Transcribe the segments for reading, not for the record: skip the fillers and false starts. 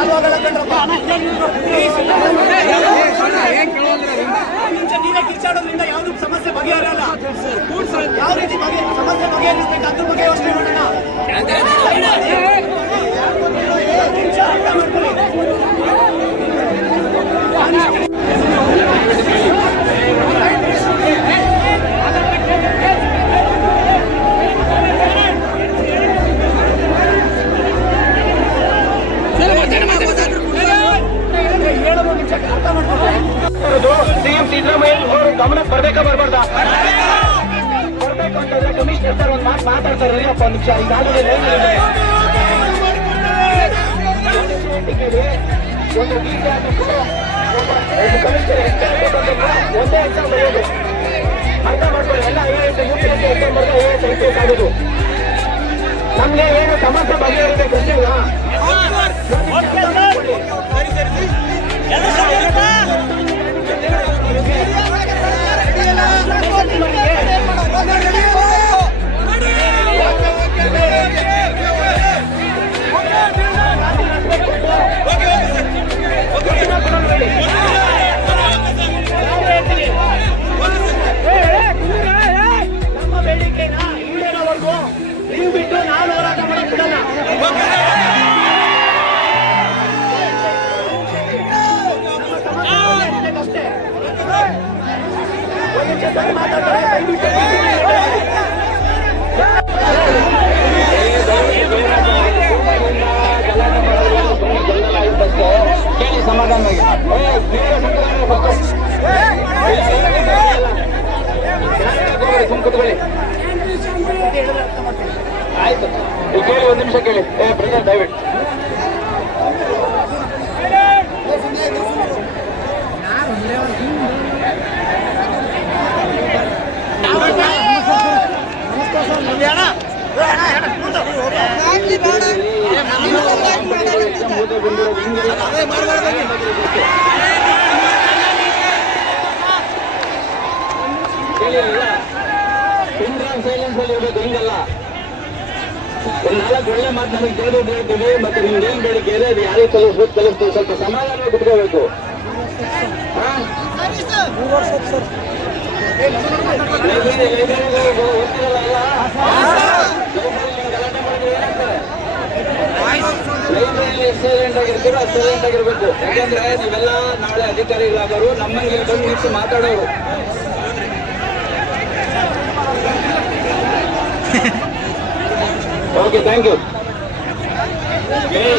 Solve ಆಗಲ್ಲ ಕಣ್ರಪ್ಪ. ಮುಂಚೆ ನೀವೇ ಕಿಚ್ಚಾಡೋದ್ರಿಂದ ಯಾವ್ದು ಸಮಸ್ಯೆ ಬಗೆಹರಲ್ಲ. ಯಾವ ರೀತಿ ಸಮಸ್ಯೆ ಬಗೆಹರಿಸ್ಬೇಕು ಅದ್ರ ಬಗ್ಗೆ ಯೋಚನೆ ಮಾಡೋಣ. ಸಿಎಂ ಸಿದ್ದರಾಮಯ್ಯ ಅವರು ಗಮನಕ್ಕೆ ಬರ್ಬೇಕಾ ಬರ್ಬಾರ್ದ? ಬರ್ಬೇಕು ಅಂತಂದ್ರೆ ಕಮಿಷನರ್ ಸರ್ ಒಂದು ಮಾತು ಮಾತಾಡ್ತಾರೆ. ಒಂದು ನಿಮಿಷ ಈಗಾಗಲೇ ಒಂದು ಕಮಿಷನರ್ ಒಂದೇ ಎಕ್ಸಾಮ್ ಬರೆಯೋದು ಅರ್ಥ ಮಾಡ್ಕೊಳ್ಳಿ. ಎಲ್ಲ IAS UPSC ಎಕ್ಸಾಮ್ ಬರೆದು IAS IPS ಆಗೋದು. ನಮ್ಗೆ ಏನು ಸಮಸ್ಯೆ ಬಗೆಹರಿದೆ ಗೊತ್ತಿಲ್ಲ. ನಮ್ಮ ಬೇಡಿಕೆನ ಈಡೇರೋವರೆಗೂ ನೀವು ಬಿಟ್ಟು ನಾನು ಹೋರಾಟ ಮಾಡಕ್ ಬಿಡಲ್ಲ. ಅಷ್ಟೇ ಮಾತಾಡ್ತಾರೆ. ಕೇಳಿ ಸಮಾಧಾನವಾಗಿ ಕುತ್ಕೊಳ್ಳಿ. ಆಯ್ತು ಕೇಳಿ, ಒಂದು ನಿಮಿಷ ಕೇಳಿ. ಪ್ರೆಸಿಡೆಂಟ್ ದಯವಿಟ್ಟು ಸೈಲೆನ್ಸ್ ಅಲ್ಲಿ ಇರಬೇಕು. ಹಿಂಗಲ್ಲ, ಒಂದು 4 ಒಳ್ಳೆ ಮಾತು ನಮಗೆ ತಿಳಿದು ಹೇಳ್ತೀವಿ. ಮತ್ತೆ ನಿಮ್ಗೆ ಏನ್ ಬೇಡಿಕೆ ಇದೆ ಅದು ಯಾರಿಗೆ ಕಲಿಸ್ತೀವಿ. ಸ್ವಲ್ಪ ಸಮಾಧಾನ ಕುತ್ಕೋಬೇಕು. ಲೈಬ್ರರಿಯಲ್ಲಿ ಎಕ್ಸಲೆಂಟ್ ಆಗಿರ್ತೀರೋ ಎಕ್ಸಲೆಂಟ್ ಆಗಿರ್ಬೇಕು. ಯಾಕಂದ್ರೆ ನೀವೆಲ್ಲ ನಾಳೆ ಅಧಿಕಾರಿಗಳಾಗೋರು, ನಮ್ಮಲ್ಲಿ ಬಂದು ನಿಂತು ಮಾತಾಡೋರು. Okay, thank you.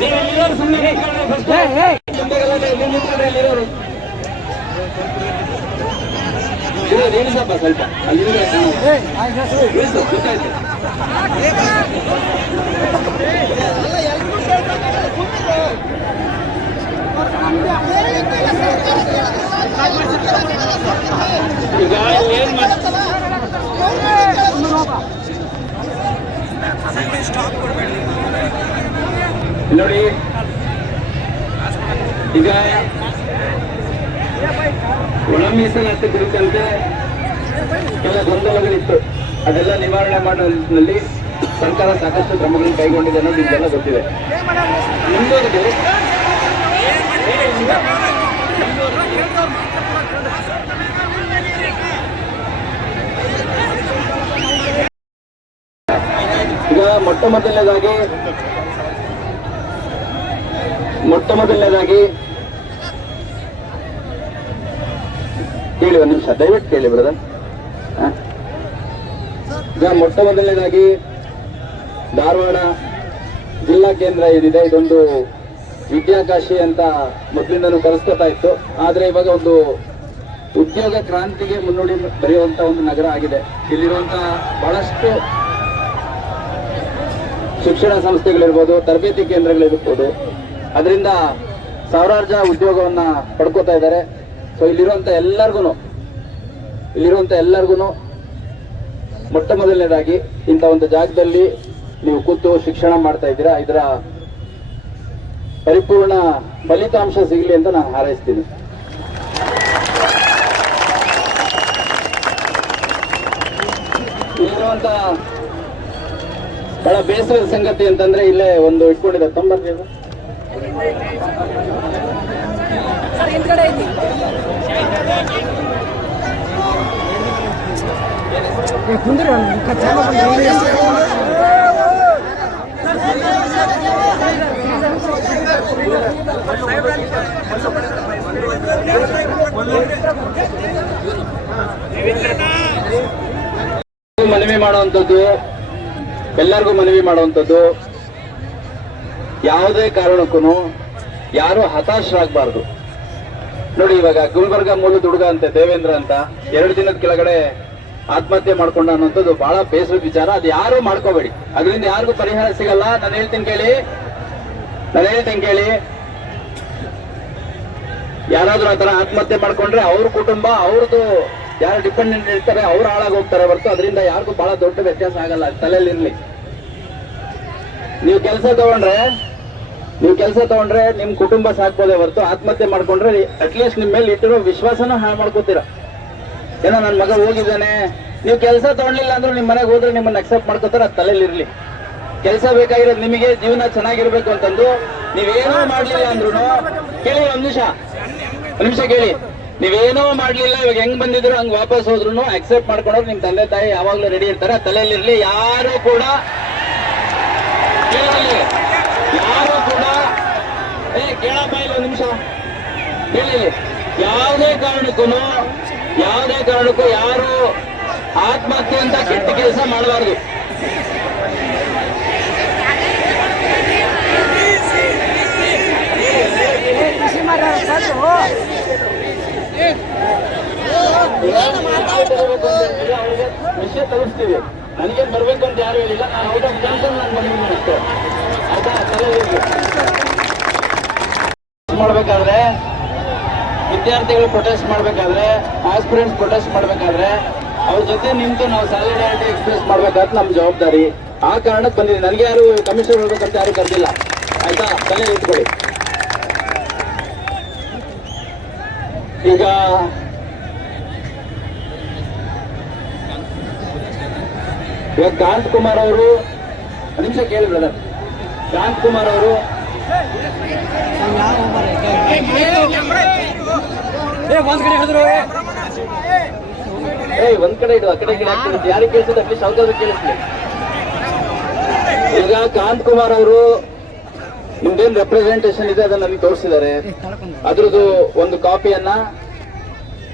ನೀವೆಲ್ಲಿರೋರು ಸುಮ್ಮನೆ ಸ್ವಲ್ಪ ಸ್ವಲ್ಪ ಅಲ್ಲಿ ಈಗ ಏನ್ ನೋಡಿ, ಈಗ ಒಳ ಮೀಸಲಾತಿ ಕುರಿತಂತೆ ಕೆಲ ಗೊಂದಲಗಳಿತ್ತು. ಅದೆಲ್ಲ ನಿವಾರಣೆ ಮಾಡೋದ್ರಲ್ಲಿ ಸರ್ಕಾರ ಸಾಕಷ್ಟು ಕ್ರಮಗಳನ್ನು ಕೈಗೊಂಡಿದೆ ಅನ್ನೋದು ನಿಮಗೆಲ್ಲ ಗೊತ್ತಿದೆ. ಮುಂದುವರೆದು ಈಗ ಮೊಟ್ಟ ಮೊದಲನೇದಾಗಿ ಕೇಳಿ, ಒಂದು ನಿಮಿಷ ದಯವಿಟ್ಟು ಕೇಳಿ ಬ್ರದರ್. ಈಗ ಮೊಟ್ಟ ಮೊದಲನೇದಾಗಿ ಧಾರವಾಡ ಜಿಲ್ಲಾ ಕೇಂದ್ರ ಏನಿದೆ, ಇದೊಂದು ವಿದ್ಯಾಕಾಶಿ ಅಂತ ಮೊದಲಿಂದನೂ ಕರೆಸ್ಕೊತಾ ಇತ್ತು. ಆದ್ರೆ ಇವಾಗ ಒಂದು ಉದ್ಯೋಗ ಕ್ರಾಂತಿಗೆ ಮುನ್ನುಡಿ ಬರೆಯುವಂತ ಒಂದು ನಗರ ಆಗಿದೆ. ಇಲ್ಲಿರುವಂತಹ ಬಹಳಷ್ಟು ಶಿಕ್ಷಣ ಸಂಸ್ಥೆಗಳಿರ್ಬೋದು, ತರಬೇತಿ ಕೇಂದ್ರಗಳಿರ್ಬೋದು, ಅದರಿಂದ ಸಾವಿರಾರು ಜನ ಉದ್ಯೋಗವನ್ನ ಪಡ್ಕೋತಾ ಇದ್ದಾರೆ. ಸೊ ಇಲ್ಲಿರುವಂತ ಎಲ್ಲರಿಗೂ ಮೊಟ್ಟ ಮೊದಲನೇದಾಗಿ ಇಂಥ ಒಂದು ಜಾಗದಲ್ಲಿ ನೀವು ಕೂತು ಶಿಕ್ಷಣ ಮಾಡ್ತಾ ಇದ್ದೀರಾ, ಇದರ ಪರಿಪೂರ್ಣ ಫಲಿತಾಂಶ ಸಿಗಲಿ ಅಂತ ನಾನು ಹಾರೈಸ್ತೀನಿ. ಇಲ್ಲಿರುವಂತ ಬಹಳ ಬೇಸರದ ಸಂಗತಿ ಅಂತಂದ್ರೆ, ಇಲ್ಲೇ ಒಂದು ಇಟ್ಕೊಂಡಿದ್ದಾರೆ ತೊಂಬರ್ತೀವಿ ಮನವಿ ಮಾಡುವಂಥದ್ದು, ಎಲ್ಲರಿಗೂ ಮನವಿ ಮಾಡುವಂಥದ್ದು, ಯಾವುದೇ ಕಾರಣಕ್ಕೂ ಯಾರು ಹತಾಶರಾಗಬಾರ್ದು. ನೋಡಿ, ಇವಾಗ ಗುಲ್ಬರ್ಗ ಮೂಲದ ಹುಡುಗ ಅಂತೆ ದೇವೇಂದ್ರ ಅಂತ 2 ದಿನದ ಕೆಳಗಡೆ ಆತ್ಮಹತ್ಯೆ ಮಾಡ್ಕೊಂಡ ಅನ್ನೋಂಥದ್ದು ಬಹಳ ಬೇಸರದ ವಿಚಾರ. ಅದು ಯಾರು ಮಾಡ್ಕೋಬೇಡಿ, ಅದರಿಂದ ಯಾರಿಗೂ ಪರಿಹಾರ ಸಿಗಲ್ಲ. ನಾನು ಹೇಳ್ತೀನಿ ಕೇಳಿ, ಯಾರಾದ್ರೂ ಆತರ ಆತ್ಮಹತ್ಯೆ ಮಾಡ್ಕೊಂಡ್ರೆ ಅವ್ರ ಕುಟುಂಬ, ಅವ್ರದ್ದು ಯಾರು ಡಿಪೆಂಡೆಂಟ್ ಇರ್ತಾರೆ ಅವ್ರು ಹಾಳಾಗಿ ಹೋಗ್ತಾರೆ ಹೊರತು ಅದರಿಂದ ಯಾರಿಗೂ ಬಹಳ ದೊಡ್ಡ ವ್ಯತ್ಯಾಸ ಆಗಲ್ಲ. ತಲೆಯಲ್ಲಿರ್ಲಿ. ನೀವು ಕೆಲಸ ತಗೊಂಡ್ರೆ ನಿಮ್ ಕುಟುಂಬ ಸಾಕ್ಬೋದೇ ಹೊರತು ಆತ್ಮಹತ್ಯೆ ಮಾಡ್ಕೊಂಡ್ರೆ ಅಟ್ಲೀಸ್ಟ್ ನಿಮ್ ಮೇಲೆ ಇಟ್ಟಿರೋ ವಿಶ್ವಾಸನ ಹಾಳು ಮಾಡ್ಕೋತೀರ. ಏನೋ ನನ್ನ ಮಗ ಹೋಗಿದ್ದಾನೆ, ನೀವು ಕೆಲಸ ತಗೊಳ್ಳಿಲ್ಲ ಅಂದ್ರೂ ನಿಮ್ ಮನೆಗೆ ಹೋದ್ರೆ ನಿಮ್ಮನ್ನ ಅಕ್ಸೆಪ್ಟ್ ಮಾಡ್ಕೋತಾರ. ಅದು ತಲೆಯಲ್ಲಿರ್ಲಿ. ಕೆಲಸ ಬೇಕಾಗಿರೋದು ನಿಮಗೆ, ಜೀವನ ಚೆನ್ನಾಗಿರ್ಬೇಕು ಅಂತಂದು ನೀವೇನೋ ಮಾಡ್ಲಿಲ್ಲ ಅಂದ್ರೂ ಕೇಳಿ, ಒಂದ್ ನಿಮಿಷ ಕೇಳಿ. ನೀವೇನೋ ಮಾಡ್ಲಿಲ್ಲ, ಇವಾಗ ಹೆಂಗ್ ಬಂದಿದ್ರು ಹಂಗ್ ವಾಪಸ್ ಹೋದ್ರು ಅಕ್ಸೆಪ್ಟ್ ಮಾಡ್ಕೊಂಡ್ರು ನಿಮ್ ತಂದೆ ತಾಯಿ ಯಾವಾಗ್ಲೂ ರೆಡಿ ಇರ್ತಾರೆ. ತಲೆಯಲ್ಲಿರ್ಲಿ. ಯಾರು ಕೂಡ ಕೇಳಪ್ಪ, ಇಲ್ಲ ಒಂದ್ ನಿಮಿಷ ಹೇಳಿ. ಯಾವುದೇ ಕಾರಣಕ್ಕೂ ಯಾರು ಆತ್ಮಹತ್ಯೆ ಅಂತ ಕೆಟ್ಟ ಕೆಲಸ ಮಾಡಬಾರ್ದು. ವಿಷಯ ತಲುಪಿಸ್ತೀವಿ. ನನಗೆ ಬರ್ಬೇಕು ಅಂತ ಯಾರು ಹೇಳಿಲ್ಲ. ನಾನು ಔಟ್ ಆಫ್ ಕ್ಯಾನ್ಸಲ್ ನಾನು ಬಂದಿದ್ದೀನಿ ಅಷ್ಟೇ. ಆಯ್ತಾ? ಮಾಡ್ಬೇಕಾದ್ರೆ, ವಿದ್ಯಾರ್ಥಿಗಳು ಪ್ರೊಟೆಸ್ಟ್ ಮಾಡ್ಬೇಕಾದ್ರೆ, ಆಸ್ಪಿರೆಂಟ್ಸ್ ಪ್ರೊಟೆಸ್ಟ್ ಮಾಡ್ಬೇಕಾದ್ರೆ ಅವ್ರ ಜೊತೆ ನಿಂತು ನಾವು ಸಾಲಿಡಾರಿಟಿ ಎಕ್ಸ್ಪ್ರೆಸ್ ಮಾಡ್ಬೇಕಾದ್ರೆ ನಮ್ ಜವಾಬ್ದಾರಿ. ಆ ಕಾರಣಕ್ಕೆ ಬಂದಿದೆ. ನನಗೆ ಯಾರು ಕಮಿಷನ್ ಹೋಗ್ಬೇಕಂತ ಯಾರು ಕರೆದಿಲ್ಲ. ಆಯ್ತಾ? ತಲೆ ನಿಂತ್ಕೊಳ್ಳಿ. ಈಗ ಕಾಂತಕುಮಾರ್ ಅವರು, ನಿಮಿಷ ಕೇಳಿ ಬ್ರದರ್. ಕಾಂತಕುಮಾರ್ ಅವರು ಒಂದ್ ಕಡೆ ಇಡು, ಆ ಕಡೆ ಹಾಕ್ತಿರುತ್ತೆ. ಯಾರಿಗೆ ಕೇಳಿಸಿದ ಅಟ್ಲೀಸ್ಟ್ ಅವ್ರಿಗಾದ್ರೂ ಕೇಳಿಸ್ಲಿ. ಈಗ ಕಾಂತಕುಮಾರ್ ಅವರು ನಿಮ್ದೇನ್ ರೆಪ್ರೆಸೆಂಟೇಷನ್ ಇದೆ ಅದನ್ನ ನಮಗೆ ತೋರಿಸಿದ್ದಾರೆ. ಅದ್ರದ್ದು ಒಂದು ಕಾಪಿಯನ್ನ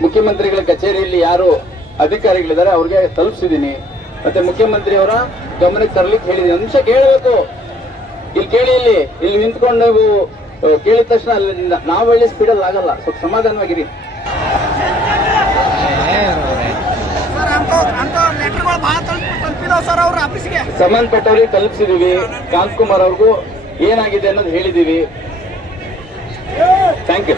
ಮುಖ್ಯಮಂತ್ರಿಗಳ ಕಚೇರಿಯಲ್ಲಿ ಯಾರು ಅಧಿಕಾರಿಗಳಿದ್ದಾರೆ ಅವ್ರಿಗೆ ತಲುಪಿಸಿದೀನಿ. ಮತ್ತೆ ಮುಖ್ಯಮಂತ್ರಿ ಅವರ ಗಮನಕ್ಕೆ ತರಲಿಕ್ಕೆ ಹೇಳಿದೀನಿ. ಒಂದು ನಿಮಿಷ ಕೇಳಬೇಕು. ಇಲ್ಲಿ ಕೇಳಿ, ಇಲ್ಲಿ ನಿಂತ್ಕೊಂಡು ನೀವು ಕೇಳಿದ ತಕ್ಷಣ ನಾವು ಒಳ್ಳೆ ಸ್ಪೀಡಲ್ಲಿ ಆಗಲ್ಲ. ಸ್ವಲ್ಪ ಸಮಾಧಾನವಾಗಿರಿ. ಸಂಬಂಧಪಟ್ಟವ್ರಿಗೆ ತಲುಪಿಸಿದೀವಿ. ಕಾಂತಕುಮಾರ್ ಅವ್ರಿಗೂ ಏನಾಗಿದೆ ಅನ್ನೋದು ಹೇಳಿದೀವಿ. Thank you.